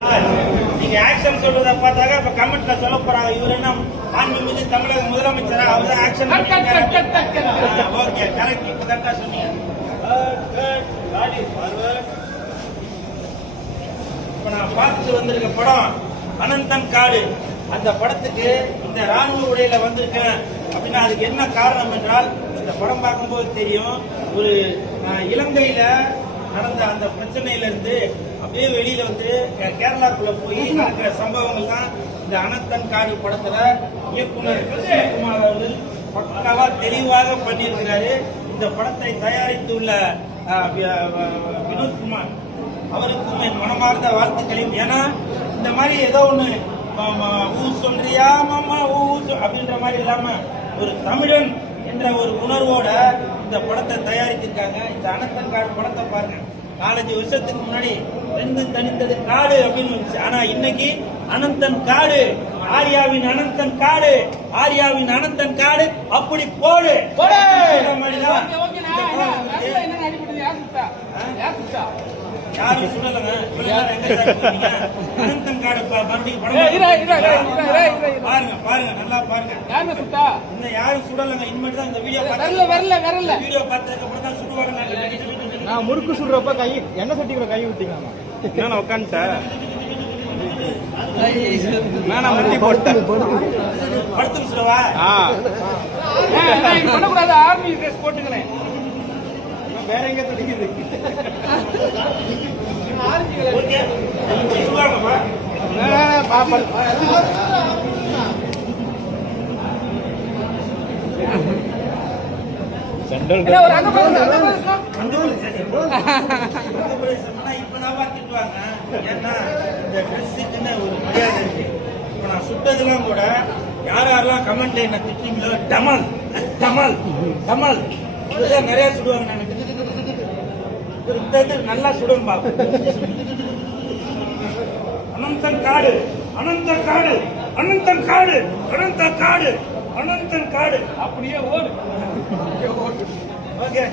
நீங்க ஆக்ஷன் சொல்றத பார்த்தாக்க இப்ப கமெண்ட்ல சொல்ல போறாங்க இவர் என்ன மாண்புமிகு தமிழக முதலமைச்சரா அவர் ஆக்ஷன் ஓகே கரெக்ட் இப்ப கரெக்டா சொன்னீங்க. இப்ப நான் பார்த்து வந்திருக்க படம் அனந்தன் காடு. அந்த படத்துக்கு இந்த ராணுவ உடையில வந்திருக்கேன் அப்படின்னா அதுக்கு என்ன காரணம் என்றால் இந்த படம் பார்க்கும்போது தெரியும். ஒரு இலங்கையில நடந்த அந்த பிரச்சனையில இருந்து அப்படியே வெளியில வந்து கேரளாக்குள்ள போய் நடக்கிற சம்பவங்கள் தான் இந்த அனந்தன் காடு படத்துல இயக்குனர் கிருஷ்ணகுமார் அவர்கள் பக்காவா தெளிவாக பண்ணியிருக்கிறாரு. இந்த படத்தை தயாரித்துள்ள வினோத்குமார் அவருக்கும் என் மனமார்ந்த வாழ்த்துக்களையும். ஏன்னா இந்த மாதிரி ஏதோ ஒண்ணு ஊ சொல்றியா மாமா ஊ அப்படின்ற மாதிரி இல்லாம ஒரு தமிழன் என்ற ஒரு உணர்வோட இந்த படத்தை தயாரித்திருக்காங்க. இந்த அனந்தன் காடு படத்தை பாருங்க. 4-5 வருஷத்துக்கு முன்னாடி ரெண்டு தனித்தது காடு அப்படின்னு வந்துச்சு. ஆனா இன்னைக்கு அனந்தன் காடு, ஆர்யாவின் அனந்தன் காடு, ஆர்யாவின் அனந்தன் காடு அப்படி போடு யாரும் சொல்லலங்க. அனந்தன் காடு மறுபடியும் பாருங்க பாருங்க நல்லா பாருங்க. இன்னும் யாரும் சுடலங்க. இனிமேட்டு தான் இந்த வீடியோ வீடியோ பார்த்ததுக்கு அப்புறம் தான் சுடுவாங்க. நான் முறுக்கு சுடுறப்ப கை என்ன சட்டிக்குள்ள கை விட்டீங்க நான் உட்காந்துட்டேன். நான் முட்டி போட்டேன் படுத்து சுடவா பண்ணக்கூடாது. ஆர்மி ட்ரெஸ் போட்டுக்கிறேன். வேற எங்க துடிக்குது சுட்டதெல்லாம் கூட யாரெல்லாம் கமெண்ட் என்ன திட்டீங்களோ டமல் டமல் டமல் நிறைய சுடுவாங்க. நல்லா சுடும் பாபு. அனந்தன் காடு அனந்தன் காடு அனந்தன் காடு அனந்தன் காடு அனந்தன் காடு அப்படியே ஓடு. ஓகே.